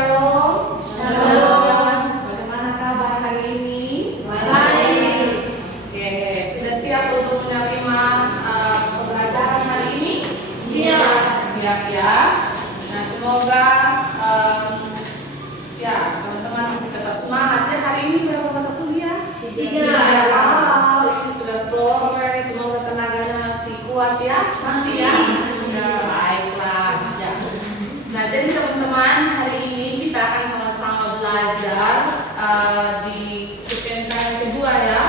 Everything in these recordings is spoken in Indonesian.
Shalom. Shalom. Bagaimana kabar hari ini? Baik. Oke, sudah siap untuk menerima pembelajaran hari ini? Siap. Siap ya. Nah, semoga ya teman-teman masih tetap semangat ya. Hari ini berapa mata kuliah? 3. Wow, itu sudah sore. Semoga tenaganya masih kuat ya. Masih ya? Baiklah. Ya. Nah, jadi teman-teman, hari ini kita akan sama-sama belajar di yang kedua ya.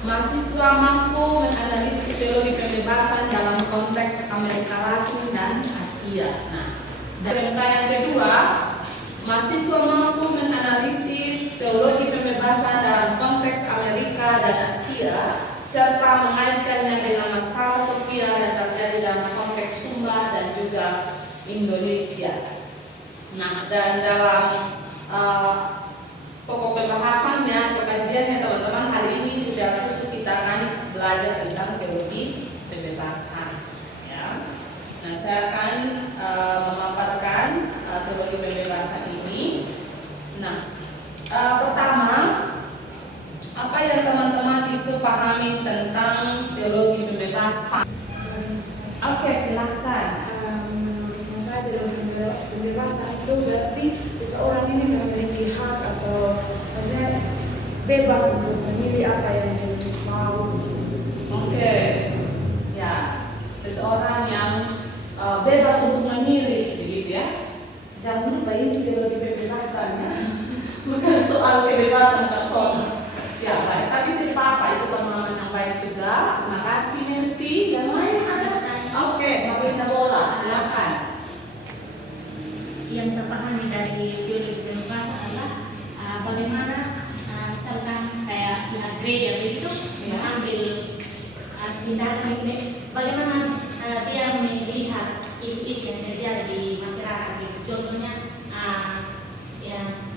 Mahasiswa mampu menganalisis teologi pembebasan dalam konteks Amerika Latin dan Asia. Nah, dari yang kedua, mahasiswa mampu menganalisis teologi pembebasan dalam konteks Amerika dan Asia serta mengaitkannya dengan masalah sosial yang terjadi dalam konteks Sumba dan juga Indonesia. Nah, dan dalam pokok pembahasannya atau kajiannya teman-teman, hari ini secara khusus kita akan belajar tentang teologi pembebasan. Ya. Nah, saya akan memaparkan teologi pembebasan ini. Nah, pertama, apa yang teman-teman itu pahami tentang teologi pembebasan? Oke, silakan. Saya dalam pembebasan itu berarti seseorang ini memiliki hak atau maksudnya bebas untuk memilih apa yang dia mau. Oke, ya, seseorang yang bebas untuk memilih, begitu ya. Jangan lupa ini teologi pembebasan ya, bukan soal kebebasan personal. Ya, baik. Tapi tidak apa-apa, itu pengalaman yang baik juga. Terima kasih, Mercy. Yang lain ada? Oke, Marina Bola, silakan. Yang saya pahami dari teologi pembebasan adalah bagaimana misalkan kayak pihak gereja begitu mengambil tindakan ini, bagaimana dia melihat isu-isu yang terjadi di masyarakat gitu. Contohnya ya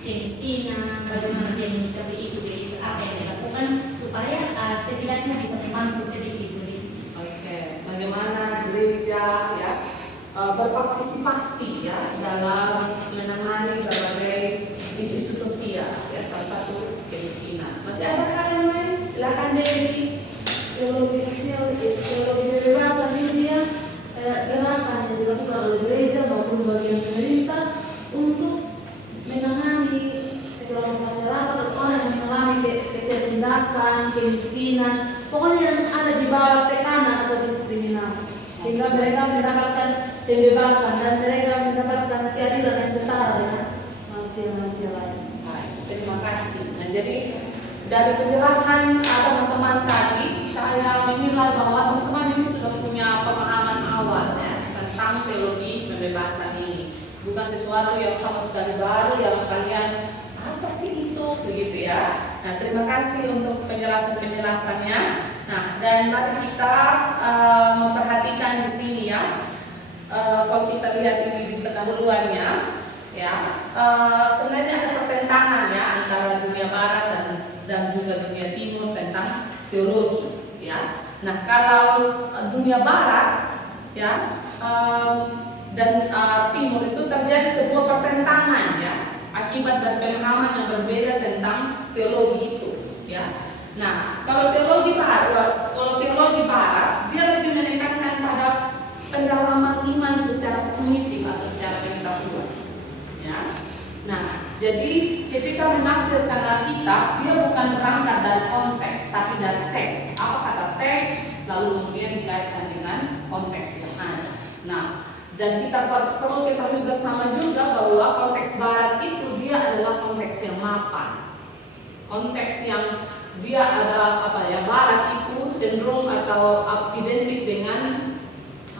kemiskinan, bagaimana dia menyikapi itu begitu, apa yang dilakukan supaya setidaknya bisa membantu sedikit begitu. Oke, bagaimana gereja ya berpartisipasi ya dalam menangani berbagai isu-isu sosial ya, salah satu kemiskinan. Masih ada hal yang lain? Silakan Dewi. Teologi sosial, teologi pembebasan ini dia gerakan yang dilakukan oleh gereja maupun bagian pemerintah untuk menangani sekelompok masyarakat atau orang yang mengalami ketertindasan, kemiskinan, pokoknya yang ada di bawah tekanan atau diskriminasi, sehingga mereka mendapatkan pembebasan dan mereka mendapatkan keadilan yang setara dengan manusia-manusia lain. Baik, terima kasih. Nah, jadi dari penjelasan teman-teman tadi, saya menilai bahwa teman-teman ini sudah punya pemahaman awal ya tentang teologi pembebasan ini. Bukan sesuatu yang sama sekali baru yang kalian apa sih itu begitu ya. Nah, terima kasih untuk penjelasan-penjelasannya. Nah, dan mari kita memperhatikan di sini ya. Kalau kita lihat ini di pendahuluannya ya, sebenarnya ada pertentangan ya antara dunia barat dan juga dunia timur tentang teologi ya. Nah, kalau dunia barat ya dan timur itu terjadi sebuah pertentangan ya akibat dari pemahaman yang berbeda tentang teologi itu ya. Nah, kalau teologi barat dia lebih menekankan pada pendalaman iman secara kognitif atau secara pengetahuan ya. Nah, jadi ketika menafsirkan Alkitab, dia bukan berangkat dari konteks tapi dari teks. Apa kata teks lalu kemudian dikaitkan dengan konteks yang ada. Nah, dan kita perlu ketahui bersama juga bahwa konteks barat itu dia adalah konteks yang mapan. Konteks yang dia ada barat itu cenderung atau identik dengan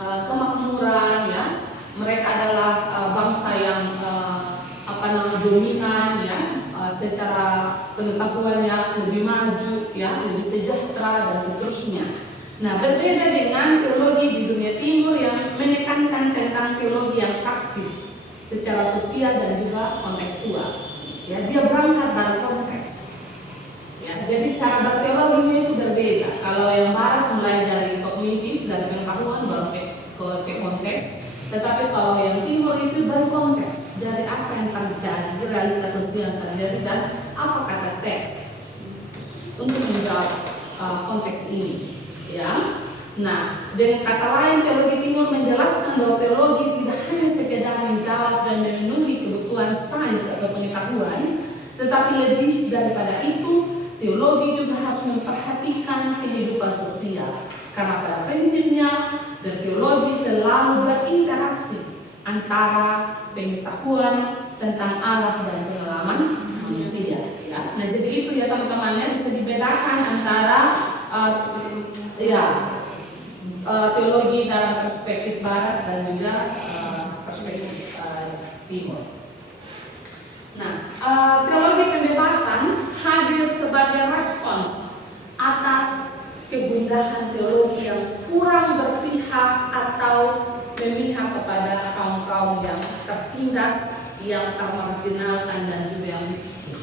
kemakmuran ya. Mereka adalah bangsa yang dominan ya, secara pengetahuannya lebih maju ya, lebih sejahtera dan seterusnya. Nah, berbeda dengan teologi di dunia timur yang menekankan tentang teologi yang praksis secara sosial dan juga kontekstual. Ya, dia berangkat dari konteks. Ya, jadi cara berteologinya itu berbeda. Kalau yang barat mulai dari kognitif, dari pengetahuan baru ke konteks. Tetapi kalau yang timur itu dari konteks, dari apa realitas sosial terjadi dan apa kata teks untuk menjawab konteks ini, ya. Nah, dengan kata lain teologi timur menjelaskan bahwa teologi tidak hanya sekedar menjawab dan memenuhi kebutuhan sains atau pengetahuan, tetapi lebih daripada itu, teologi juga harus memperhatikan kehidupan sosial. Karena pada prinsipnya, berteologi selalu berinteraksi antara pengetahuan tentang Allah dan pengalaman manusia. Ya. Nah, jadi itu ya teman-teman, bisa dibedakan antara teologi dalam perspektif Barat dan juga perspektif Timur. Nah, teologi pembebasan hadir sebagai respons atas kegundahan teologi yang kurang berpihak atau memihak kepada kaum-kaum yang tertindas, yang termarginalkan dan juga yang miskin.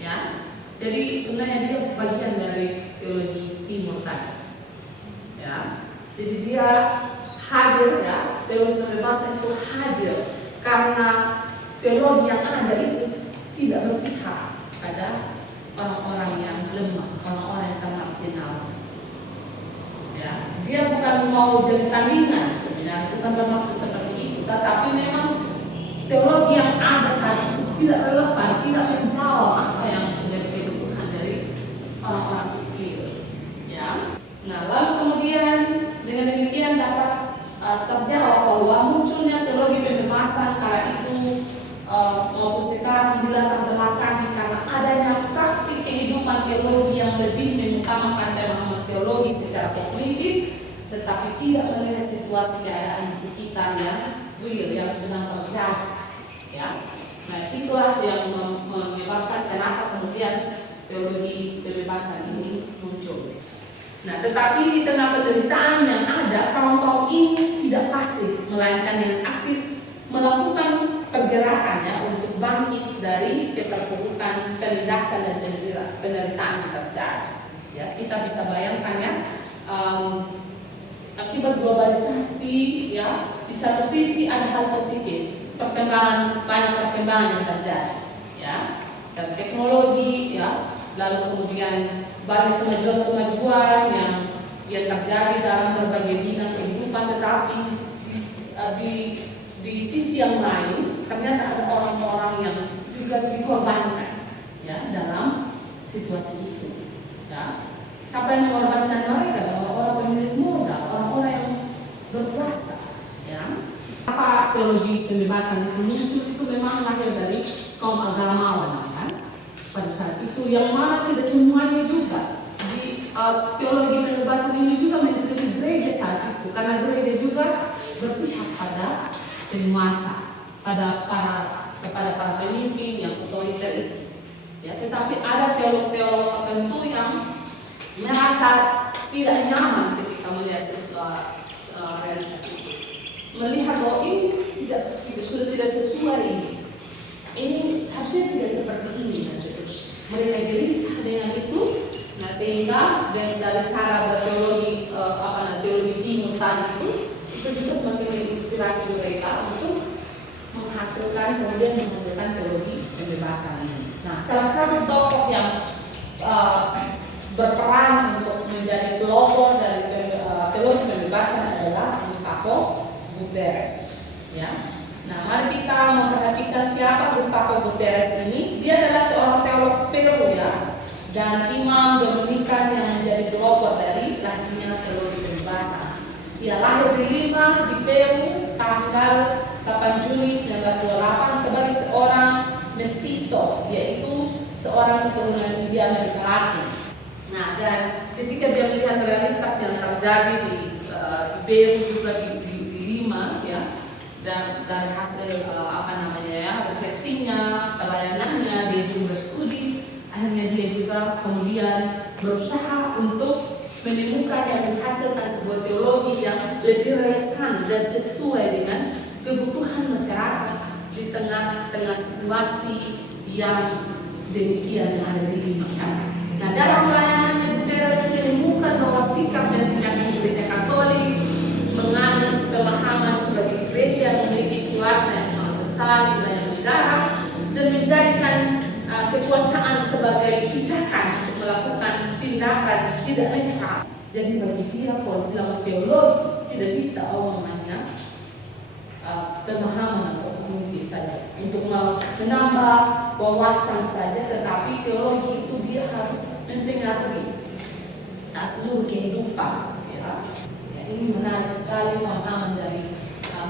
Ya, jadi sebenarnya dia bagian dari teologi Timur tadi. Ya, jadi dia hadir, ya, teologi pembebasan itu hadir karena teologi yang ada itu tidak berpihak pada orang-orang yang lemah, orang-orang yang termarginal. Ya, dia bukan mau jadi tandingan sebenarnya, bukan bermaksud seperti itu, tetapi memang teologi yang ada saat itu tidak relevan, tidak menjawab apa yang menjadi kebutuhan dari orang-orang kecil. Ya. Nah, lalu kemudian dengan demikian dapat terjawab bahwa munculnya teologi pembebasan kala itu maupun sekarang dilatar belakangi karena adanya praktik kehidupan teologi yang lebih mengutamakan pemahaman teologi secara kognitif, tetapi tidak melihat situasi keadaan di sekitar yang real, yang sedang terjadi. Ya. Nah, itulah yang menyebabkan kenapa kemudian teologi pembebasan ini muncul. Nah, tetapi di tengah penderitaan yang ada, kaum-kaum ini tidak pasif, melainkan yang aktif melakukan pergerakan ya untuk bangkit dari keterpurukan, penindasan dan penderitaan yang terjadi. Ya, kita bisa bayangkan ya, akibat globalisasi ya, di satu sisi ada hal positif, banyak perkembangan yang terjadi, ya, dan teknologi ya, lalu kemudian banyak kemajuan yang terjadi dalam berbagai bidang kehidupan, tetapi di sisi yang lain ternyata ada orang-orang yang juga dikorbankan ya dalam situasi itu. Ya. Siapa yang mengorbankan mereka? Orang-orang pemilik modal, orang-orang yang berkuasa. Ya. Apa teologi pembebasan itu muncul itu memang lahir dari kaum agamawan kan? Pada saat itu yang mana tidak semuanya juga di teologi pembebasan ini juga mengikuti gereja saat itu, karena gereja juga berpihak pada penguasa, kepada para pemimpin yang otoriter itu. Ya, tetapi ada teolog-teolog tertentu yang merasa tidak nyaman ketika melihat realitas itu, melihat bahwa ini sudah tidak sesuai ini seharusnya tidak seperti ini. Mereka gelisah dengan itu. Nah, sehingga dari cara berteologi teologi timur tadi itu juga semakin menginspirasi mereka untuk menghasilkan teologi pembebasan ini. Nah, salah satu tokoh yang berperan untuk menjadi pelopor dari teologi pembebasan adalah Gustavo Guterres. Ya. Nah, mari kita memperhatikan siapa Gustavo Guterres ini. Dia adalah seorang teolog Peru ya, dan imam Dominikan yang menjadi pelopor dari lahirnya teologi pembebasan. Dia lahir di Lima, di Peru, tanggal 8 Juni 1928 sebagai seorang mestizo, yaitu seorang keturunan India Amerika Latin. Nah, dan ketika dia melihat realitas yang terjadi di Peru juga di Lima ya, dan dari hasil refleksinya, pelayanannya, dia juga studi, akhirnya dia juga kemudian berusaha untuk menemukan dan menghasilkan sebuah teologi yang lebih relevan dan sesuai dengan kebutuhan masyarakat di tengah-tengah situasi yang demikian yang ada di dunia. Nah, dalam pelayanannya Guterres menemukan bahwa sikap dan tindakan gereja Katolik menganut pemahaman sebagai gereja yang memiliki kuasa yang sangat besar di banyak negara dan menjadi sebagai pijakan untuk melakukan tindakan tidak netral. Jadi bagi dia kalau bilang teologi tidak bisa namanya pemahaman atau kognitif saja untuk menambah wawasan saja, tetapi teologi itu dia harus mempengaruhi seluruh kehidupan. Ya, ini menarik sekali pemahaman dari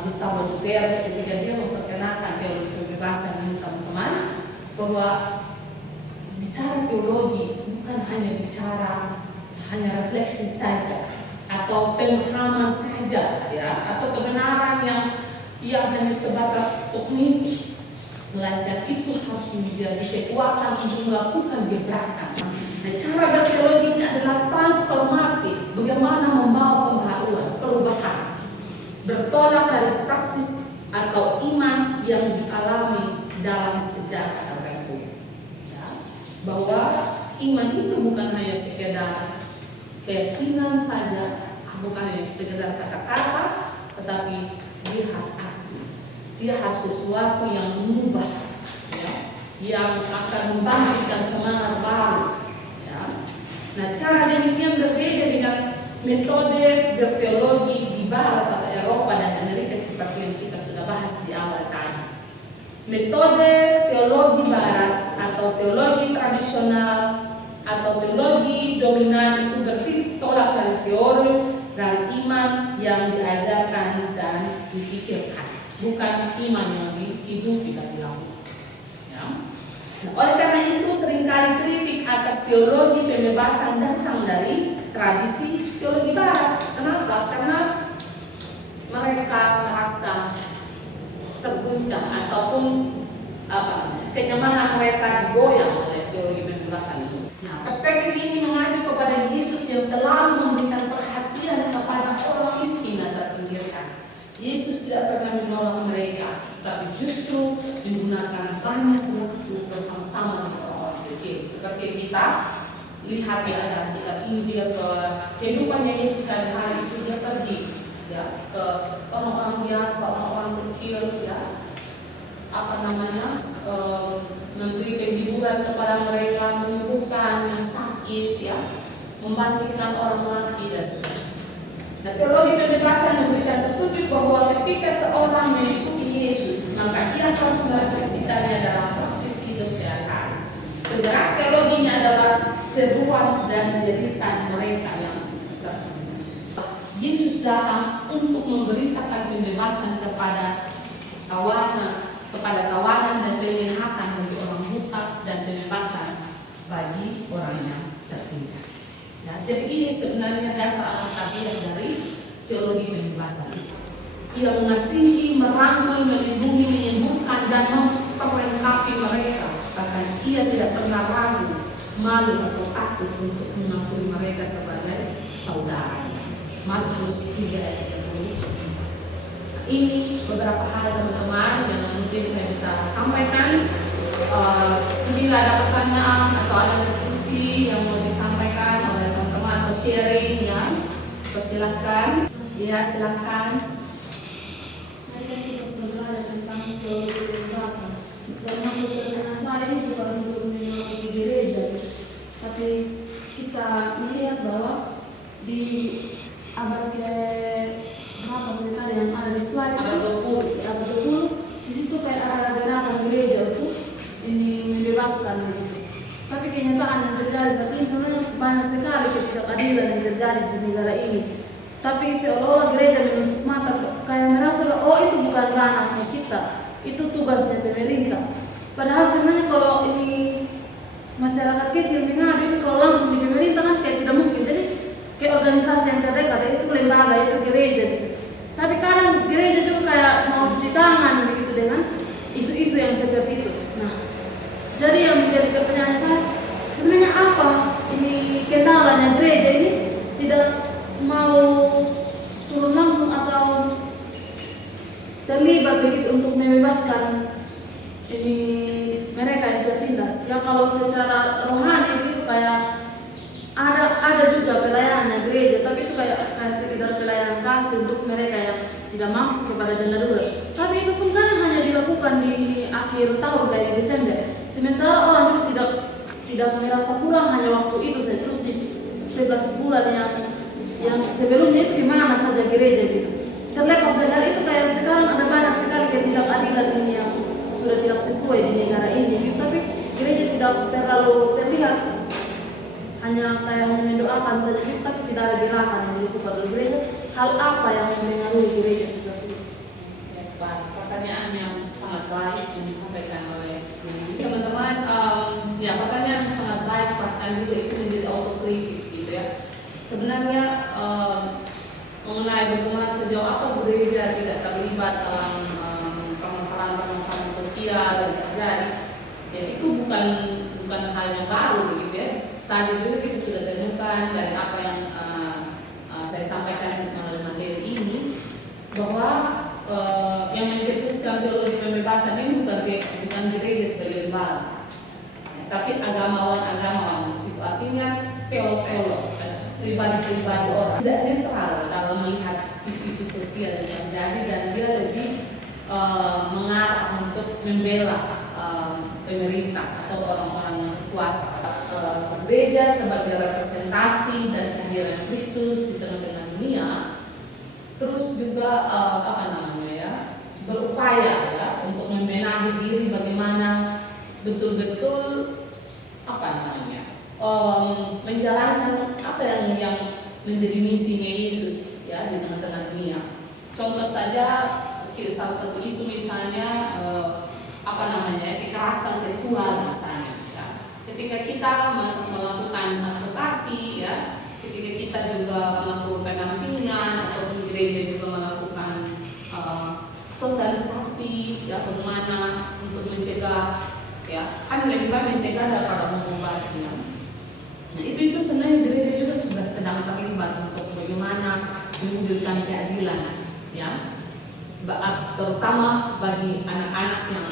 Gustavo Duperres ketika dia memperkenalkan teologi kebebasan ini, teman-teman, bahwa bicara teologi bukan hanya refleksi saja atau pemahaman saja, ya, atau kebenaran yang hanya sebatas kognitif, melainkan itu harus menjadi kekuatan untuk melakukan gebrakan. Nah, cara berteologi ini adalah transformatif, bagaimana membawa pembaharuan, perubahan, bertolak dari praksis atau iman yang dialami dalam sejarah tertentu. Ya, bahwa iman itu bukan hanya sekedar keyakinan saja, bukan hanya sekedar kata-kata, tetapi dia harus asli. Dia harus sesuatu yang mengubah, ya, yang akan membangkitkan semangat baru. Ya. Nah, cara demikian berbeda dengan metode berteologi di Barat atau Eropa dan Amerika seperti yang kita sudah bahas di awal tadi. Metode teologi Barat atau teologi tradisional atau teologi dominan itu bertolak dari teori dari iman yang diajarkan dan dipikirkan, bukan iman yang dihidupi dan dilakukan. Ya. Nah, oleh karena itu seringkali kritik atas teologi pembebasan datang dari tradisi teologi Barat. Kenapa? Karena mereka merasa terguncang ataupun kenyamanan mereka digoyang oleh teologi pembebasan ini. Nah, perspektif ini mengacu kepada Yesus yang selalu memberikan perhatian kepada orang miskin dan terpinggirkan. Yesus tidak pernah menolong mereka, tapi justru menggunakan banyak waktu bersama-sama dengan orang kecil. Seperti kita lihat ya, dalam kitab Injil ke kehidupannya Yesus sehari-hari itu dia pergi ya ke orang-orang biasa, orang-orang kecil, ya, memberi penghiburan kepada mereka, menyembuhkan yang sakit, ya, membangkitkan orang mati dan sebagainya. Nah, teologi pembebasan memberikan petunjuk bahwa ketika seorang mengikuti Yesus, maka dia harus merefleksikannya dalam praktis hidup sehari-hari. Penggerak teologinya adalah seruan dan jeritan mereka yang tertindas. Yesus datang untuk memberitakan pembebasan kepada tawanan dan penyehatan bagi orang buta dan pembebasan bagi orang yang tertindas. Ya, jadi ini sebenarnya dasar alamiah dari teologi pembebasan. Ia mengasihi, merangkul, melindungi, menyembuhkan dan memperlengkapi mereka. Bahkan ia tidak pernah ragu, malu atau takut untuk mengakui mereka sebagai saudara. Markus 3 ayat 30. Ini beberapa hal teman-teman yang mungkin saya bisa sampaikan. Bila ada pertanyaan atau ada diskusi yang mau disampaikan oleh teman-teman atau sharing, ya, silakan. Ya, silakan. Mari kita belajar tentang teologi pembebasan. Dan maksud pertanyaan saya ini bukan untuk menyelesaikan gereja, tapi kita melihat bahwa di abad ke berapa sekitar yang ada di slide Abad 20. abad 20 di situ kayak ada gerakan gereja untuk ini membebaskan gitu. Tapi kenyataan yang terjadi saat ini sebenarnya banyak sekali ketidakadilan yang terjadi di negara ini. Tapi seolah-olah gereja menutup mata, kayak merasa oh itu bukan ranahnya kita, itu tugasnya pemerintah. Padahal sebenarnya kalau ini masyarakat kecil mengadu ini kalau langsung di pemerintah kan kayak tidak mungkin. Jadi kayak organisasi yang terdekat itu lembaga, itu gereja gitu. Tapi kadang gereja juga kayak mau cuci tangan begitu dengan isu-isu yang seperti itu. Nah, jadi yang menjadi pertanyaan saya sebenarnya apa ini kendalanya gereja ini tidak mau turun langsung atau terlibat begitu untuk membebaskan ini mereka yang tertindas. Ya kalau secara rohani itu kayak ada juga pelayanan gereja, tapi itu kayak sekedar pelayanan kasih untuk mereka yang tidak mampu kepada janda darurat. Tapi itu pun kan hanya dilakukan di akhir tahun kayak di Desember. Sementara orang itu tidak tidak merasa kurang hanya waktu itu saja. Terus di 11 bulan yang sebelumnya itu gimana saja gereja gitu. Terlepas dari itu kayak sekarang ada banyak sekali ketidakadilan ini yang sudah tidak sesuai di negara ini gitu. Tapi gereja tidak terlalu terlihat hanya kayak mendoakan saja gitu, tapi tidak ada gerakan yang dilakukan oleh gereja. Hal apa yang mempengaruhi gereja seperti itu? Pertanyaan yang sangat baik yang disampaikan oleh teman-teman. Ya, pertanyaan yang sangat baik, bahkan juga itu menjadi autokritik gitu ya. Sebenarnya mengenai bagaimana sejauh apa gereja tidak terlibat dalam permasalahan-permasalahan sosial yang terjadi, ya itu bukan hal yang baru begitu ya. Tadi juga kita sudah temukan dari apa yang saya sampaikan melalui materi ini, bahwa yang mencetuskan teologi pembebasan ini bukan gereja sebagai lembaga, tapi agamawan-agamawan. Itu artinya teolog-teolog, pribadi-pribadi orang tidak netral dalam melihat isu-isu sosial yang terjadi, dan dia lebih mengarah untuk membela pemerintah atau orang-orang yang berkuasa. Gereja sebagai representasi dan kehadiran Kristus di tengah-tengah dunia, terus juga berupaya ya untuk membenahi diri bagaimana betul-betul menjalankan apa yang menjadi misinya Yesus ya di tengah-tengah dunia. Contoh saja salah satu isu misalnya kekerasan seksual misalnya. Ya. Ketika kita melakukan advokasi ya, ketika kita juga melakukan pendampingan atau di gereja juga melakukan sosialisasi ya, bagaimana untuk mencegah ya, kan lebih baik mencegah daripada mengobatinya. Nah itu sebenarnya gereja juga sudah sedang terlibat untuk bagaimana mewujudkan keadilan ya, terutama bagi anak-anak yang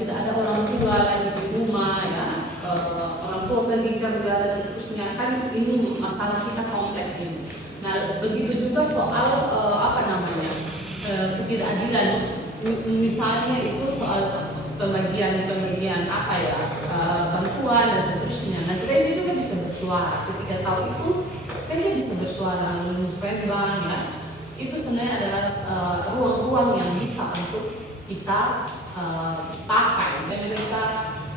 tidak ada orang tua lagi di rumah ya, orang tua pergi kerja dan seterusnya, kan ini masalah kita kompleks ini. Nah begitu juga soal ketidakadilan, misalnya itu soal pembagian bantuan dan seterusnya. Nah gereja juga bisa bersuara ketika tahu itu, kan dia bisa bersuara melalui musrembang ya. Itu sebenarnya adalah ruang-ruang yang bisa untuk kita pakai. Mereka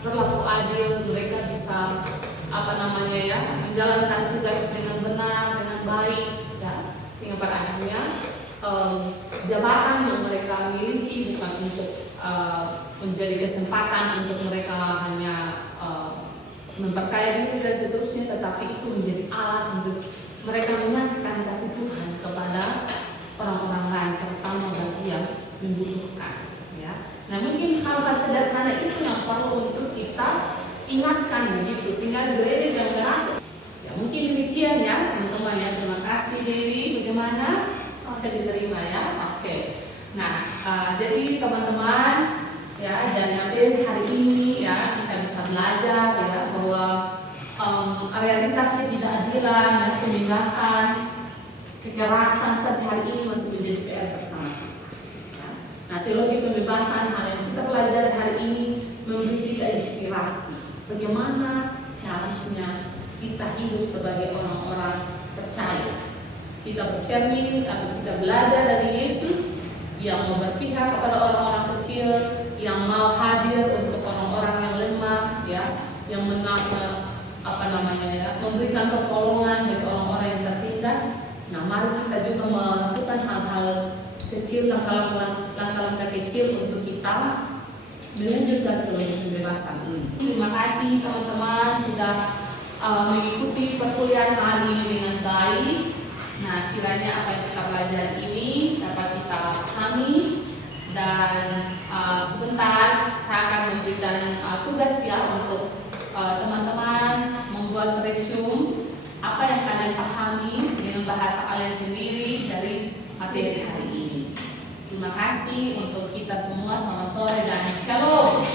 berlaku adil, mereka bisa menjalankan tugas dengan benar, dengan baik ya. Sehingga pada akhirnya jabatan yang mereka miliki bukan untuk menjadi kesempatan untuk mereka hanya memperkaya diri dan seterusnya, tetapi itu menjadi alat untuk mereka menyatakan kasih Tuhan kepada orang-orang lain, terutama bagi yang membutuhkan ya. Nah mungkin hal-hal sederhana itu yang perlu untuk kita ingatkan begitu, sehingga gereja yang merasa ya. Mungkin demikian ya teman-teman ya. Terima kasih Dewi, bagaimana bisa diterima ya. Oke. Nah jadi teman-teman ya, dan nanti hari ini ya kita bisa belajar ya bahwa realitas ketidakadilan dan penindasan, kekerasan sampai hari ini masih menjadi PR bersama. Nah, teologi pembebasan, hal yang kita pelajari hari ini memberi kita inspirasi bagaimana seharusnya kita hidup sebagai orang-orang percaya. Kita bercermin atau kita belajar dari Yesus yang mau berpihak kepada orang-orang kecil, yang mau hadir untuk orang-orang yang lemah, ya, yang memberikan pertolongan bagi orang-orang yang tertindas. Nah, mari kita juga melakukan hal-hal kecil, langkah-langkah kecil untuk kita melanjutkan teologi pembebasan ini. Terima kasih teman-teman sudah mengikuti perkuliahan hari ini dengan baik. Nah, kiranya apa yang kita pelajari ini dapat kita pahami, dan sebentar saya akan memberikan tugas ya untuk teman-teman membuat resume apa yang kalian pahami dengan bahasa kalian sendiri dari materi hari ini. Terima kasih untuk kita semua, selamat sore dan shalom.